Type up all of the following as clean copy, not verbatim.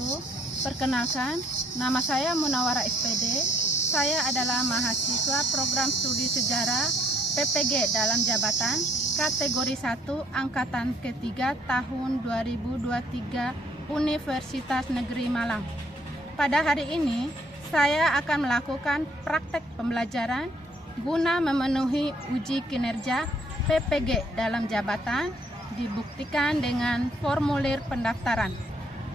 wabarakatuh. Perkenalkan, nama saya Munawara SPD. Saya adalah mahasiswa program studi sejarah PPG dalam jabatan kategori 1 angkatan ketiga tahun 2023 Universitas Negeri Malang. Pada hari ini, saya akan melakukan praktek pembelajaran guna memenuhi uji kinerja PPG dalam jabatan dibuktikan dengan formulir pendaftaran.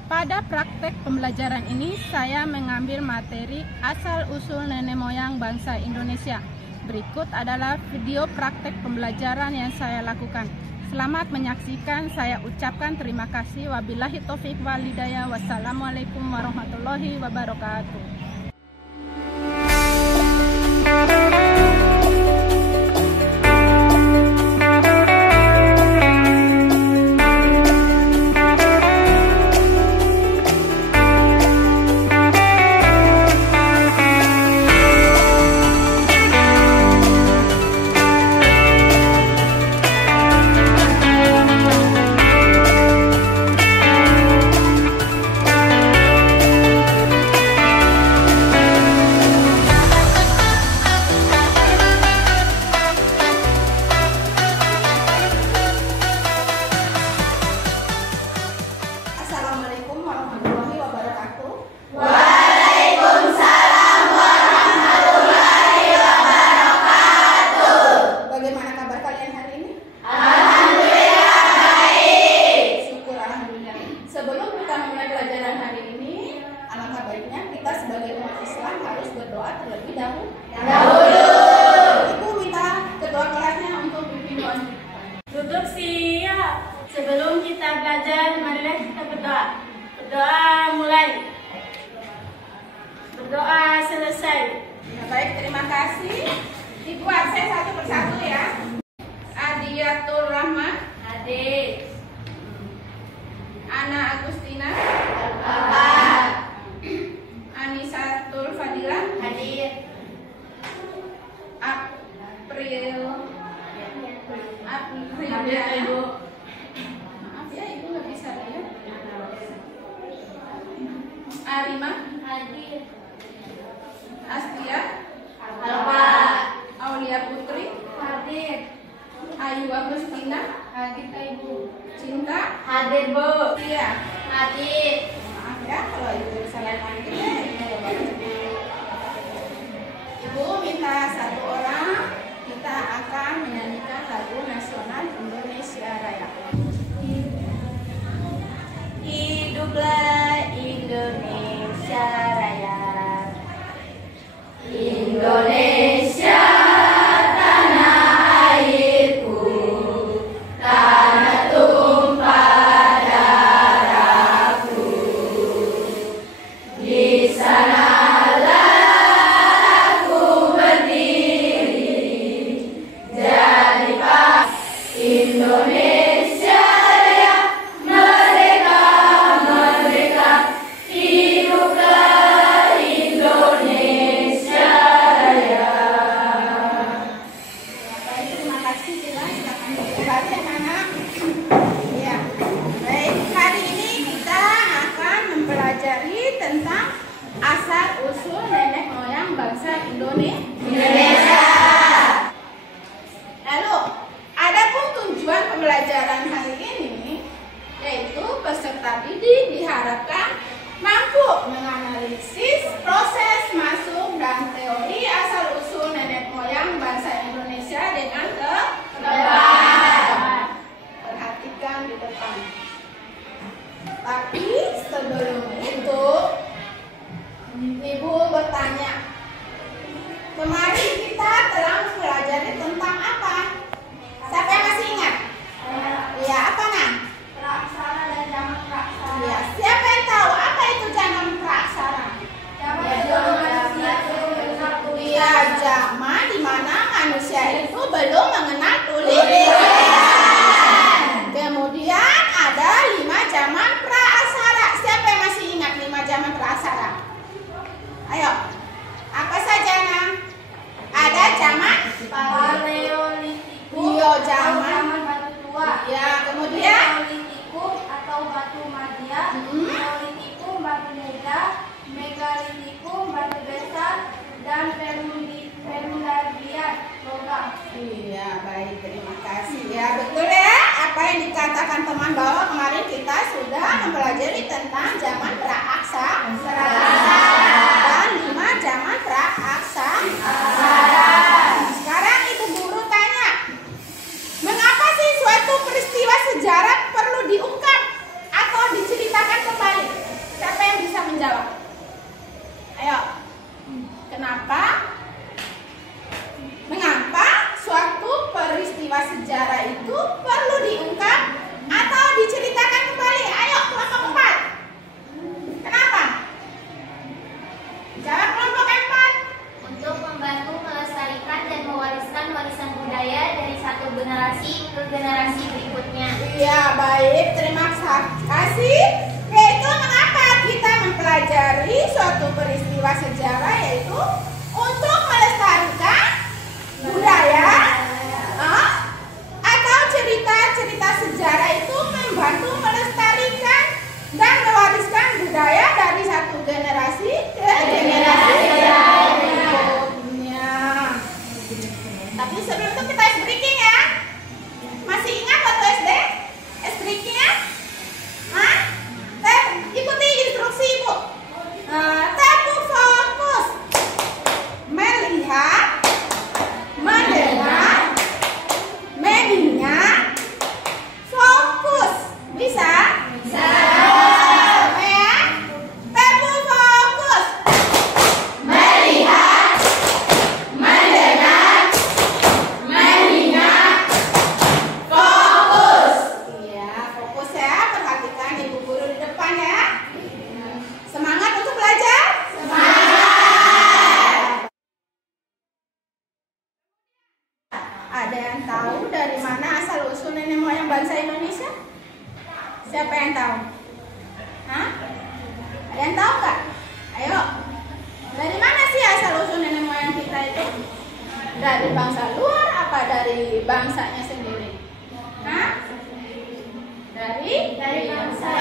Pada praktek pembelajaran ini, saya mengambil materi asal-usul nenek moyang bangsa Indonesia. Berikut adalah video praktek pembelajaran yang saya lakukan. Selamat menyaksikan, saya ucapkan terima kasih. Wabillahi taufiq wal hidayah. Wassalamualaikum warahmatullahi wabarakatuh. Sebagai umat Islam harus berdoa terlebih dahulu. Ibu minta ketua kelasnya untuk pimpin. Duduk siap. Sebelum kita belajar, marilah kita berdoa. Berdoa mulai. Berdoa selesai. Baik, terima kasih. Ibu absen satu persatu ya. Adiatul Rahma. Adik. Ana Agustina. Bapak. Anisatul Fadilah. Hadir. April. Hadir, Ibu. Maaf ya, Ibu nggak bisa ya. Arima. Hadir. Astia. Bapak. Aulia Putri. Hadir. Ayu Agustina. Hadir, Ibu. Cinta. Hadir, Bu. Iya. Hadir. Maaf ya kalau Ibu salah panggil ya. Ibu minta satu orang, kita akan menyanyikan lagu nasional Indonesia Raya. Hiduplah Indonesia Raya. Indonesia tanah airku, tanah tumpah darahku. Di sanalah aku berdiri, jadi pas Indonesia Raya, merdeka, merdeka, hiduplah Indonesia Raya. Baik, terima kasih. Silakan dibaca anak-anak. Ya. Baik, hari ini kita akan mempelajari tentang asal usul nenek moyang bangsa Indonesia. Lalu, adapun tujuan pembelajaran hari ini, yaitu peserta didik diharapkan mampu menganalisis proses masuk dan teori asal usul nenek moyang bangsa Indonesia dengan tepat. Perhatikan di depan. Tapi sebelum itu, Ibu bertanya, kemarin kita telah mempelajari tentang apa? Siapa yang masih ingat? Iya, apa Nan? Praksara dan zaman praksara. Iya, siapa yang tahu apa itu zaman praksara? Iya, zaman di mana manusia itu belum mengenal tulisan. Kemudian ada 5 zaman praaksara. Siapa yang masih ingat 5 zaman praaksara? Ayo, apa saja Nan? Ada zaman Pale, Iya, betul ya. Apa yang dikatakan teman bahwa kemarin kita sudah mempelajari tentang zaman praaksara dan 5 zaman praaksara. Sekarang Ibu Guru tanya, mengapa sih suatu peristiwa sejarah perlu diungkap atau diceritakan kembali? Siapa yang bisa menjawab? Ayo. Kenapa? Mengapa suatu peristiwa sejarah itu perlu diungkap atau diceritakan kembali? Ayo, kelompok 4. Kenapa? Jawab kelompok 4. Untuk membantu melestarikan dan mewariskan warisan budaya dari satu generasi ke generasi berikutnya. Iya, baik. Terima kasih. Yaitu mengapa kita mempelajari suatu peristiwa sejarah, yaitu untuk melestarikan budaya atau cerita-cerita sejarah itu membantu melestarikan dan mewariskan budaya dari satu generasi ke generasi berikutnya. Tapi sebelum itu kita ice breaking ya. Masih ingat waktu SD? Ice breakingnya? Ikuti instruksi Ibu. Tabu fokus. Melihat, mendengar, mengingat, fokus. Bisa? Bisa. Ya. Tabu fokus. Melihat, mendengar, mengingat, fokus. Iya, fokus ya. Perhatikan Ibu Guru di depan ya. Semangat untuk belajar? Semangat. Ada yang tahu dari mana asal usul nenek moyang bangsa Indonesia? Siapa yang tahu? Hah? Ada yang tahu nggak? Ayo. Dari mana sih asal usul nenek moyang kita itu? Dari bangsa luar apa dari bangsanya sendiri? Hah? Dari bangsa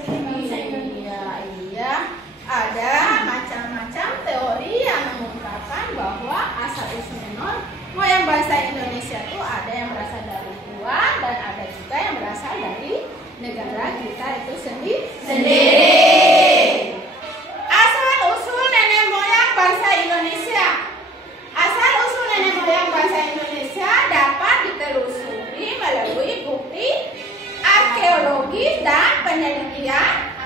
Indonesia. Iya. Ada macam-macam teori yang mengungkapkan bahwa asal usul moyang bangsa Indonesia itu ada yang berasal dari luar dan ada juga yang berasal dari negara kita itu sendiri. Asal usul nenek moyang bangsa Indonesia. Asal usul nenek moyang bangsa Indonesia dapat ditelusuri melalui bukti arkeologis dan penelitian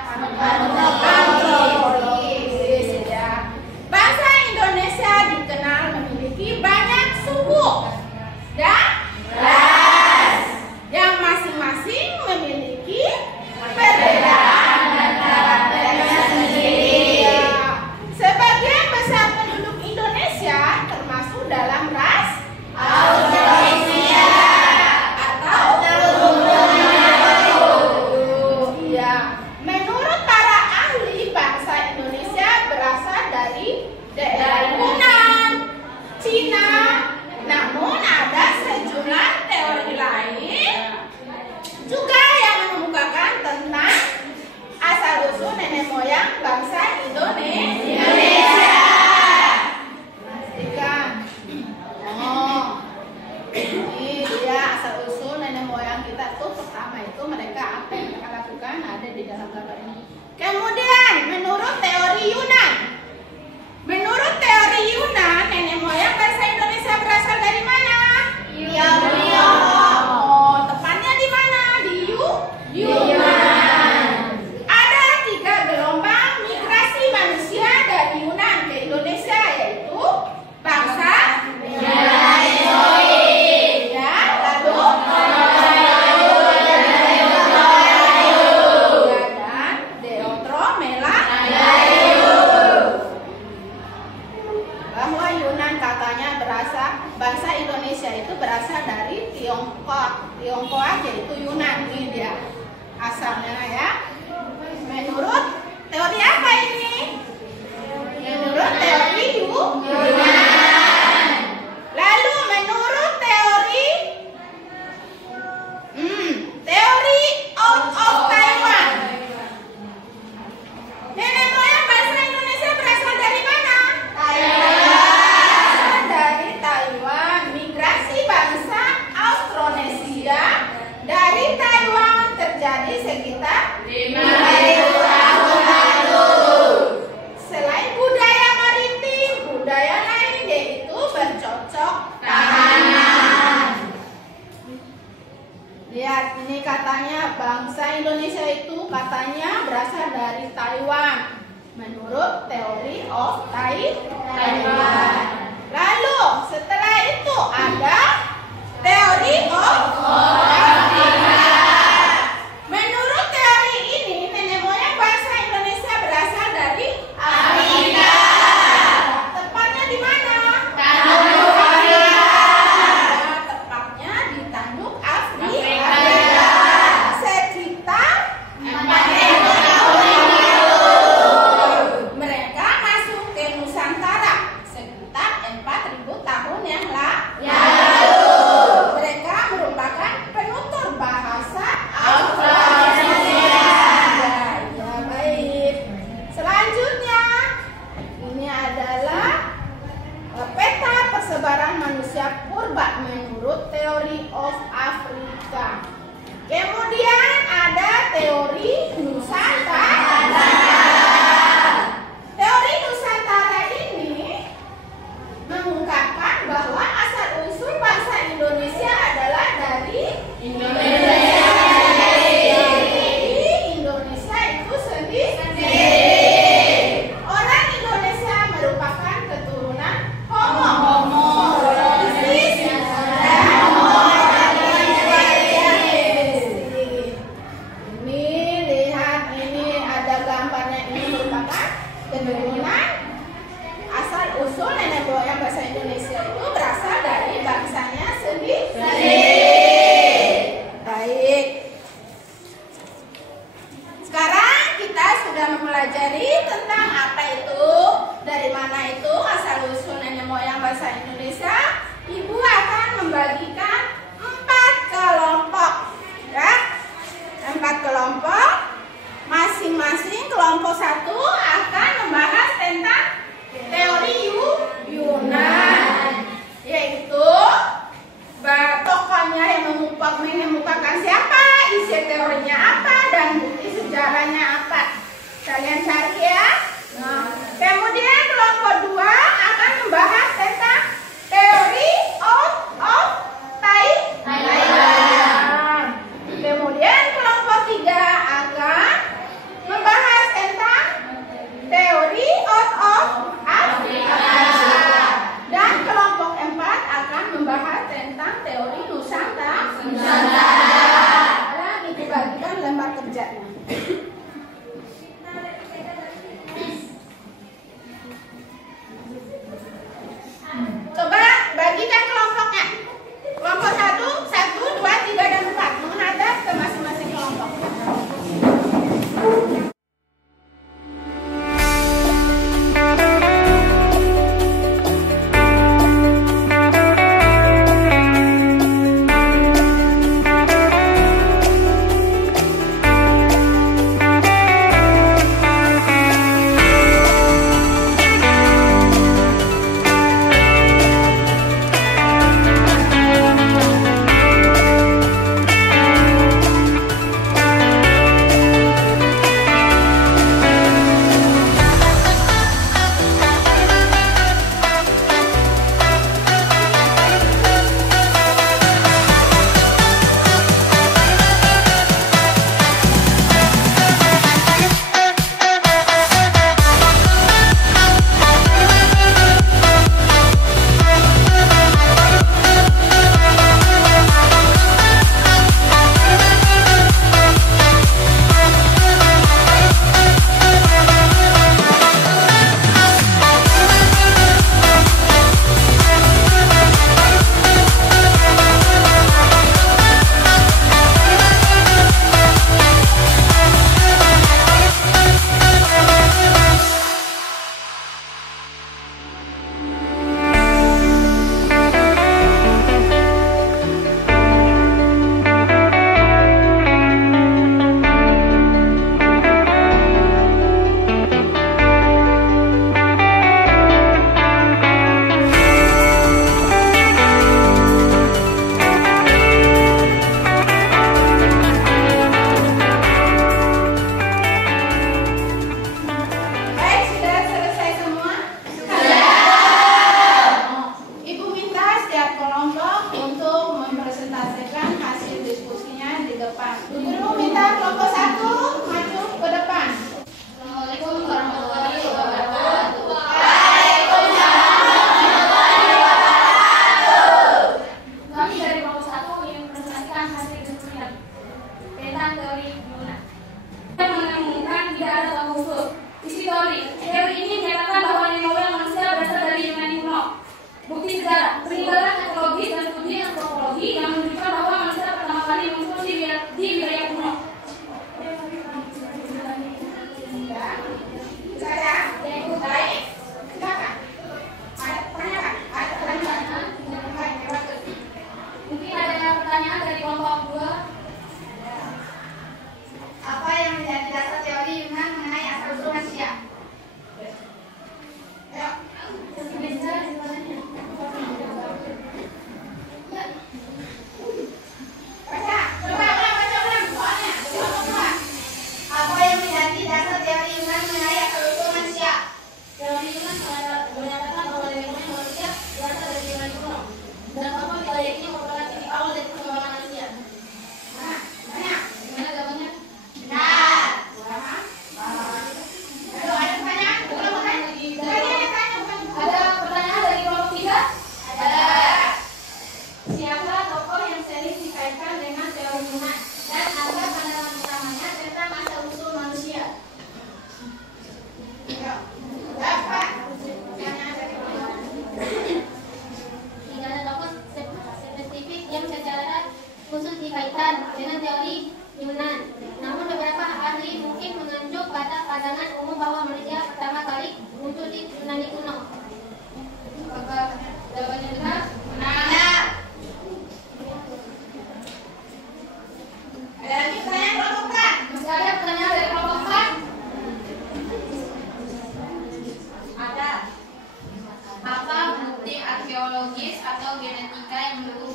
antropologis ya. Bangsa Indonesia dikenal memiliki banyak suku dan ras yang masing-masing memiliki perbedaan dan karakternya sendiri. Sebagian besar penduduk Indonesia termasuk dalam ras Austronesia atau ya. Menurut para ahli, bangsa Indonesia berasal dari daerah Yunan, Cina. Namun ada sejumlah teori lain juga yang mengemukakan tentang asal usul nenek moyang bangsa Indonesia. Pastikan. Ini dia asal usul nenek moyang kita tuh. Pertama itu mereka apa yang mereka lakukan ada di dalam gambar ini. Kemudian menurut teori Yunan. Menurut teori Yunan, nenek moyang bangsa Indonesia berasal dari mana? Oh, tepatnya di mana? Di Yunan. Ada 3 gelombang migrasi manusia dari Yunan ke Indonesia, yaitu bangsa Melayu, ya, lalu dan Deutero-Melayu. Bahwa Yunan katanya bangsa Indonesia itu berasal dari Tiongkok yaitu Yunan. Ini dia asalnya ya. Menurut teori apa ini? Menurut teori Yunan. Lalu menurut teori out of Taiwan. Nenek moyang bangsa Indonesia berasal dari mana? Taiwan. Dari Taiwan. Migrasi bangsa Austronesia Indonesia itu katanya berasal dari Taiwan. Menurut teori of Taiwan. Lalu setelah itu ada teori of Afrika. Menurut teori ini, nenek moyang bangsa Indonesia berasal dari Afrika. Tepatnya di mana? Tanduk Afrika. Tepatnya di Tanduk Afrika. Sekitar 4.000 tahun yang lalu. Mereka masuk ke Nusantara sekitar 4.000 tahun yang lalu. Mereka merupakan penutur bahasa Austronesian. Ya, baik. Selanjutnya, ini adalah peta persebaran manusia purba menurut teori of Afrika. Kemudian ada teori Nusantara. Teori Nusantara ini mengungkapkan bahwa asal-usul bangsa Indonesia adalah dari Indonesia. Indonesia itu sendiri. Orang Indonesia merupakan keturunan Homo erectus dan Homo habilis. Ini lihat, ini ada gambarnya. Ini merupakan keturunan asal-usul nenek moyang bahasa Indonesia itu berasal dari bangsanya sendiri. Baik. Sekarang kita sudah mempelajari tentang apa itu, dari mana itu asal-usul nenek moyang bahasa Indonesia. Ibu akan membagikan 4 kelompok, ya, 4 kelompok. Masing-masing kelompok 1 akan membahas tentang teori Yunan, yaitu tokohnya yang mengemukakan siapa, isi teorinya apa, dan bukti sejarahnya apa. Kalian cari ya. Kemudian kelompok 2 akan membahas tentang teori of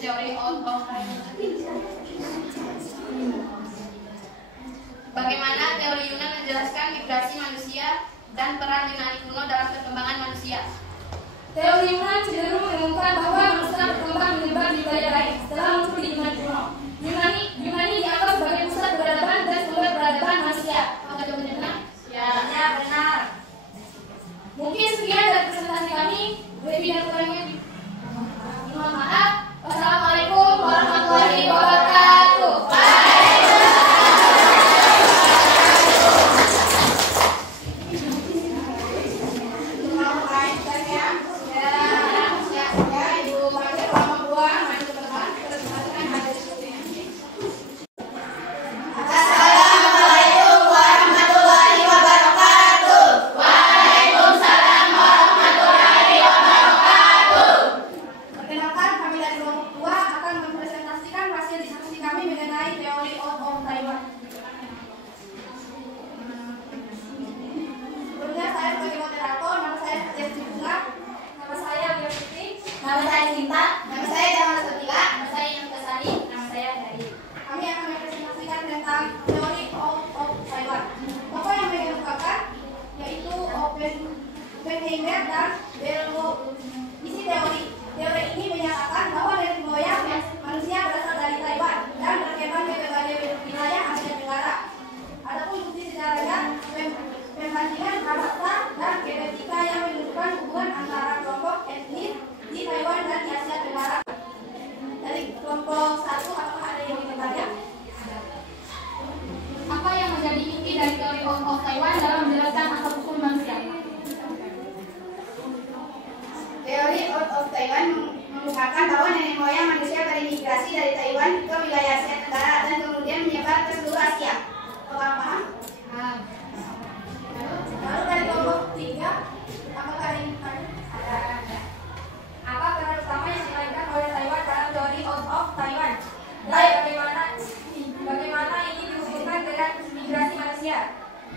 teori out of Taiwan. Bagaimana teori Yunan menjelaskan migrasi manusia dan peran Yunani kuno dalam perkembangan manusia? Teori Yunan cenderung menemukan bahwa manusia berkembang menyebar di wilayah lain setelah muncul di Yunani kuno. Yunani dianggap sebagai pusat peradaban dan sumber peradaban manusia. Apakah jawabannya benar? Ya, benar. Mungkin sekian dari presentasi kami. Lebih dan kurangnya mohon maaf. Wassalamualaikum warahmatullahi wabarakatuh.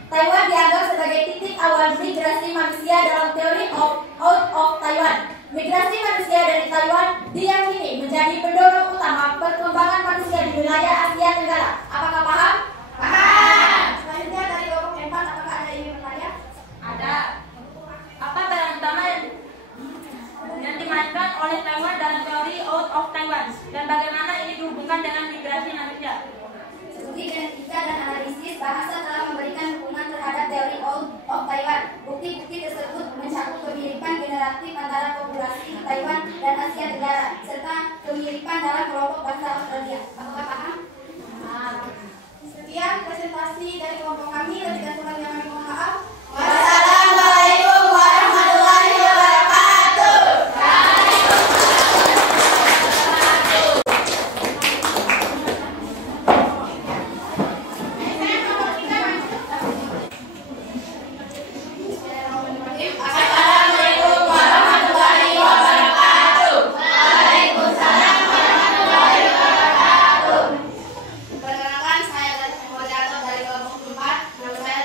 Taiwan dianggap sebagai titik awal migrasi manusia dalam teori out of Taiwan. Migrasi manusia dari Taiwan diyakini menjadi pendorong utama perkembangan manusia di wilayah Asia Tenggara. Apakah paham? Paham. Selanjutnya dari kelompok 4, apakah ada yang ingin bertanya? Ada. Apa peran utama yang dimainkan oleh Taiwan dalam teori out of Taiwan dan bagaimana ini dihubungkan dengan migrasi manusia? Studi genetika dan analisis bahasa telah memberikan dukungan terhadap teori out of Taiwan. Bukti-bukti tersebut mencakup kemiripan generatif antara populasi Taiwan dan Asia Tenggara serta kemiripan dalam kelompok bahasa Australia. Apakah paham? Sekian presentasi dari kelompok kami. Lebih dan kurangnya kami mohon maaf. Wassalamualaikum warahmatullahi wabarakatuh. Perkenalkan, saya adalah moderator dari kelompok 4. Nama saya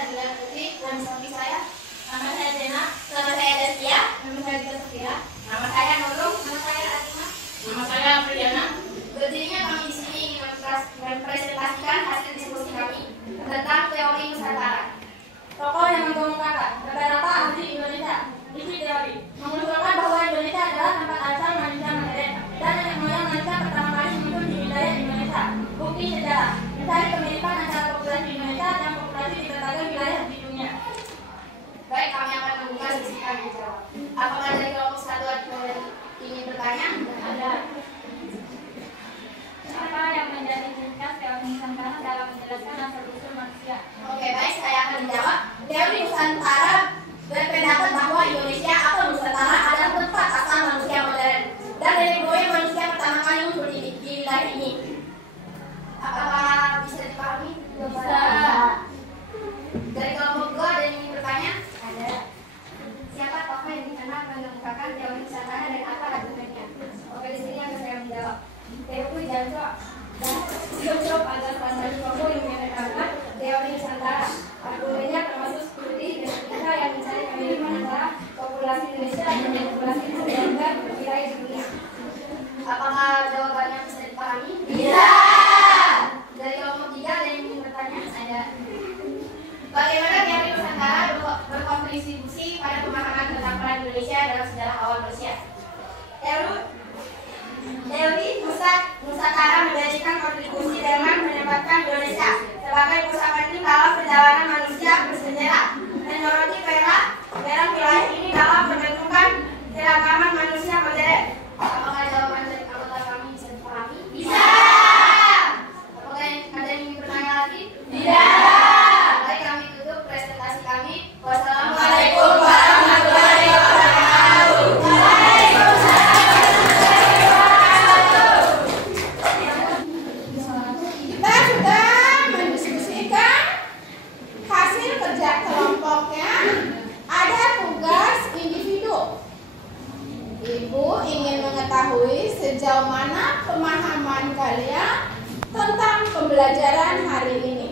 ingin mengetahui sejauh mana pemahaman kalian tentang pembelajaran hari ini.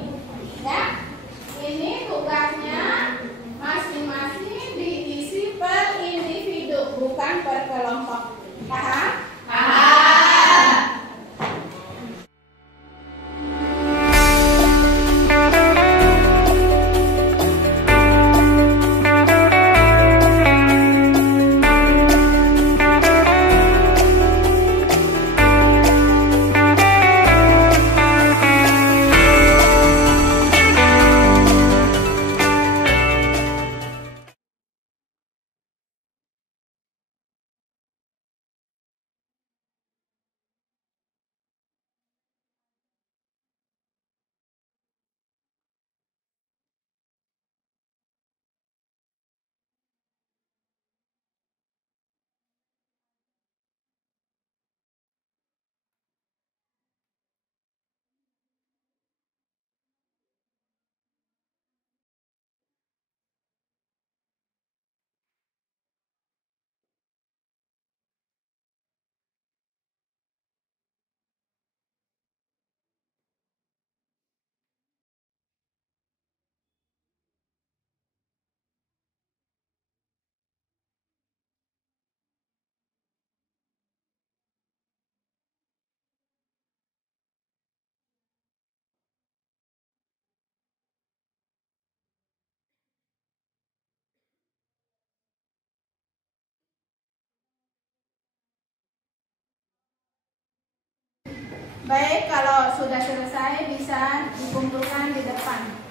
Ya, ini tugasnya masing-masing diisi per individu, bukan per kelompok. Paham? Paham. Baik, kalau sudah selesai bisa dikumpulkan di depan.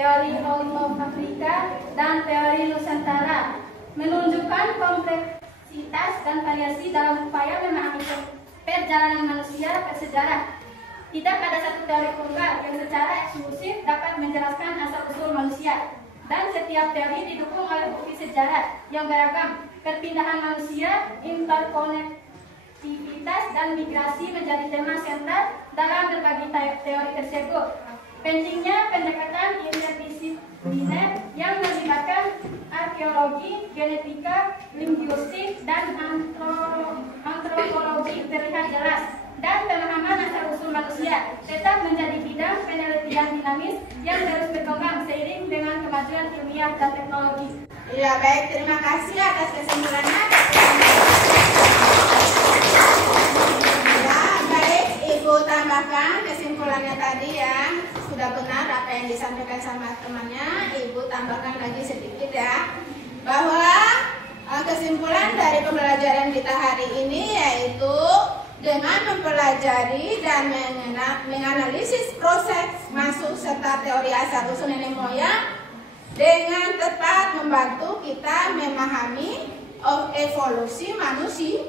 teori of Afrika, dan teori Nusantara, menunjukkan kompleksitas dan variasi dalam upaya memahami perjalanan manusia ke sejarah. Tidak ada satu teori tunggal yang secara eksklusif dapat menjelaskan asal-usul manusia, dan setiap teori didukung oleh bukti sejarah yang beragam. Perpindahan manusia, interkonektivitas, dan migrasi menjadi tema sentral dalam berbagai teori tersebut. Pentingnya pendekatan interdisipliner yang melibatkan arkeologi, genetika, linguistik, dan antropologi terlihat jelas, dan pemahaman asal-usul manusia tetap menjadi bidang penelitian dinamis yang terus berkembang seiring dengan kemajuan ilmiah dan teknologi. Ya, baik, terima kasih atas kesimpulannya. Ya, baik, Ibu tambahkan kesimpulannya tadi ya. Sudah benar apa yang disampaikan sama temannya. Ibu tambahkan lagi sedikit ya, bahwa kesimpulan dari pembelajaran kita hari ini yaitu dengan mempelajari dan menganalisis proses masuk serta teori asal-usul nenek moyang dengan tepat membantu kita memahami evolusi manusia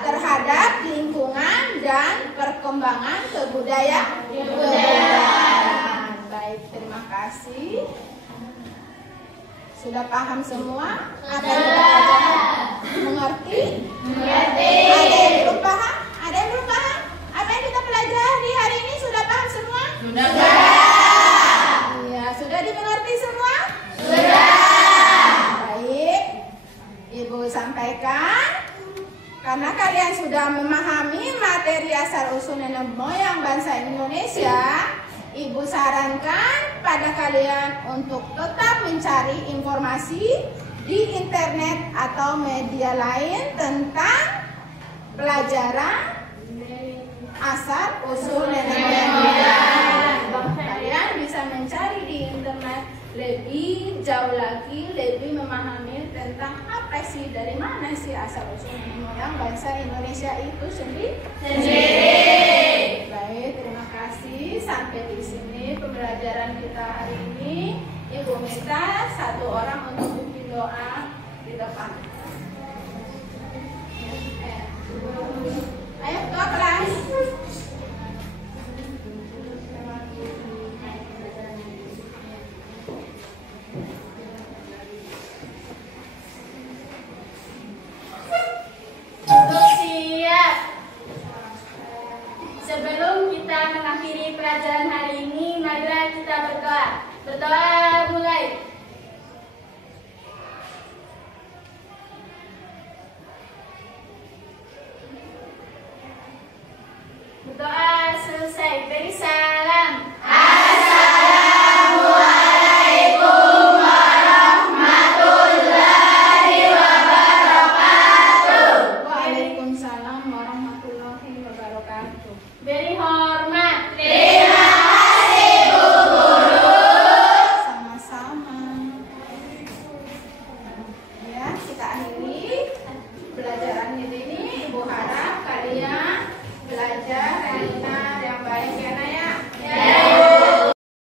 terhadap lingkungan dan perkembangan kebudayaan. Baik, terima kasih. Sudah paham semua? Apa yang kita pelajari? Mengerti? Mengerti. Ada yang belum paham? Ada yang belum paham? Apa yang kita pelajari hari ini sudah paham semua? Sudah. Ya, sudah dimengerti semua? Sudah. Baik, Ibu sampaikan. Karena kalian sudah memahami materi asal-usul nenek moyang bangsa Indonesia, Ibu sarankan pada kalian untuk tetap mencari informasi di internet atau media lain tentang pelajaran asal-usul nenek moyang. Kalian bisa mencari di internet lebih jauh lagi, lebih memahami tentang apa sih, dari mana sih asal-usul nenek moyang bangsa Indonesia itu sendiri. Baik. orang untuk bikin doa di depan. Ayo doa kelas. Siap. Sebelum kita mengakhiri pelajaran hari ini, marilah kita berdoa. Berdoa mulai. Berdoa selesai. Beri salam. Waalaikumsalam warahmatullahi wabarakatuh. Beri